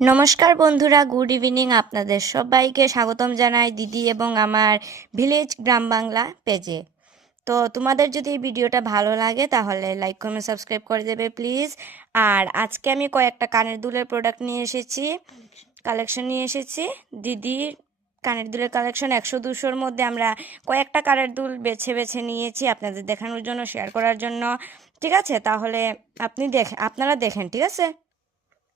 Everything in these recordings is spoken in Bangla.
নমস্কার বন্ধুরা, গুড ইভিনিং। আপনাদের সবাইকে স্বাগতম জানাই দিদি এবং আমার ভিলেজ গ্রাম বাংলা পেজে। তো তোমাদের যদি এই ভিডিওটা ভালো লাগে তাহলে লাইক কমেন্ট সাবস্ক্রাইব করে দেবে প্লিজ। আর আজকে আমি কয়েকটা কানের দুলের প্রোডাক্ট নিয়ে এসেছি, কালেকশন নিয়ে এসেছি। দিদির কানের দুলের কালেকশন 100-200-র মধ্যে আমরা কয়েকটা কানের দুল বেছে বেছে নিয়েছি আপনাদের দেখানোর জন্য, শেয়ার করার জন্য। ঠিক আছে, তাহলে আপনারা দেখেন। ঠিক আছে,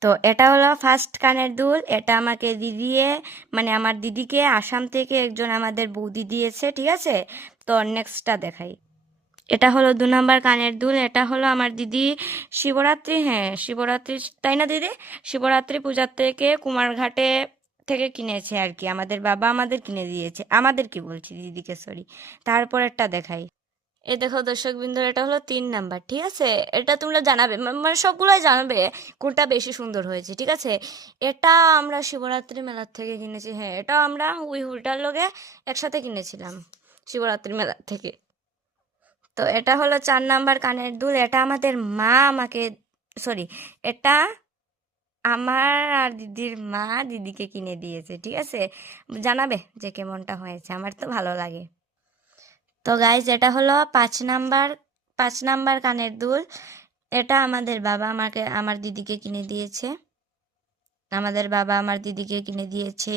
তো এটা হলো ফার্স্ট কানের দুল। এটা আমাকে দিদিয়ে মানে আমার দিদিকে আসাম থেকে একজন আমাদের বৌদি দিয়েছে। ঠিক আছে, তো নেক্সটটা দেখাই। এটা হলো 2 নম্বর কানের দুল। এটা হলো আমার দিদি শিবরাত্রি, হ্যাঁ শিবরাত্রি, তাই না দিদি? শিবরাত্রি পূজার থেকে কুমারঘাটে থেকে কিনেছে আর কি, আমাদের বাবা আমাদের কিনে দিয়েছে, আমাদের কি বলছি, দিদিকে, সরি। তারপর একটা দেখাই। এই দেখো দর্শক বিন্দু, এটা হলো 3 নাম্বার। ঠিক আছে, এটা তোমরা জানাবে, মানে সবগুলোই জানাবে কোনটা বেশি সুন্দর হয়েছে। ঠিক আছে, এটা আমরা শিবরাত্রি মেলার থেকে কিনেছি। হ্যাঁ, এটা আমরা ওই হুলটার লগে একসাথে কিনেছিলাম শিবরাত্রি মেলার থেকে। তো এটা হলো 4 নাম্বার কানের দুল। এটা আমাদের মা আমাকে, সরি, এটা আমার আর দিদির মা দিদিকে কিনে দিয়েছে। ঠিক আছে, জানাবে যে কেমনটা হয়েছে, আমার তো ভালো লাগে। তো গাইজ, এটা হলো 5 নাম্বার, 5 নাম্বার কানের দুল। এটা আমাদের বাবা আমাকে আমার দিদিকে কিনে দিয়েছে, আমাদের বাবা আমার দিদিকে কিনে দিয়েছে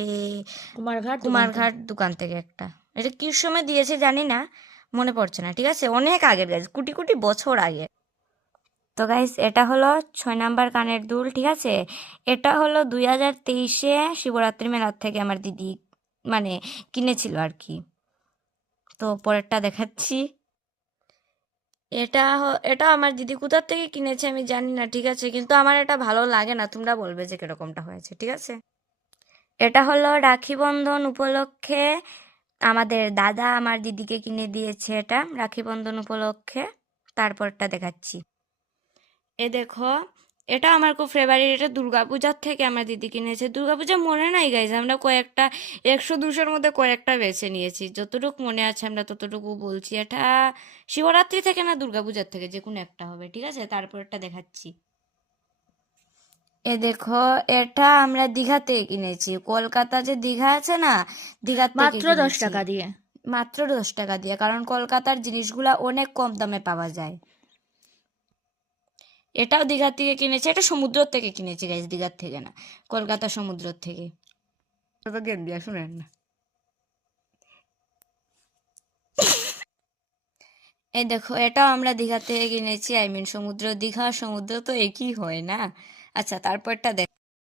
কুমারঘাট দোকান থেকে একটা। এটা কি সময় দিয়েছে জানি না, মনে পড়ছে না। ঠিক আছে, অনেক আগের গাইজ, কোটি কোটি বছর আগে। তো গাইজ, এটা হলো 6 নাম্বার কানের দুল। ঠিক আছে, এটা হলো 2023-এ শিবরাত্রি মেলার থেকে আমার দিদি মানে কিনেছিল আর কি। তো পরেরটা দেখাচ্ছি। এটা আমার দিদি কোথার থেকে কিনেছে আমি জানি না। ঠিক আছে, কিন্তু আমার এটা ভালো লাগে না, তোমরা বলবে যে কিরকমটা হয়েছে। ঠিক আছে, এটা হলো রাখি বন্ধন উপলক্ষে আমাদের দাদা আমার দিদিকে কিনে দিয়েছে, এটা রাখি বন্ধন উপলক্ষে। তারপরটা দেখাচ্ছি। এ দেখো, এটা আমার খুব ফেভারিট। এটা দুর্গাপূজার থেকে আমার দিদি কিনেছে। দুর্গাপূজা মনে নাই গাইজ, আমরা কয়েকটা 100-200-র মধ্যে কয়েকটা বেছে নিয়েছি, যতটুকু মনে আছে আমরা ততটুকু বলছি। এটা শিবরাত্রি থেকে না দুর্গাপূজার থেকে, যে কোনো একটা হবে। ঠিক আছে, তারপরটা দেখাচ্ছি। এ দেখো, এটা আমরা দীঘা থেকে কিনেছি। কলকাতা যে দীঘা আছে না, দীঘার থেকে মাত্র 10 কিনেছি। টাকা দিয়ে। মাত্র 10 টাকা দিয়ে, কারণ কলকাতার জিনিসগুলা অনেক কম দামে পাওয়া যায়। এটাও দীঘার থেকে কিনেছি, এটা সমুদ্র থেকে কিনেছি গাইজ, দীঘার থেকে না, কলকাতা সমুদ্র থেকে। তো জ্ঞান দিয়া শুনেন না। এই দেখো, এটাও আমরা দীঘা থেকে কিনেছি। সমুদ্র, দীঘা সমুদ্র তো একই হয় না। আচ্ছা, তারপরটা দেখ।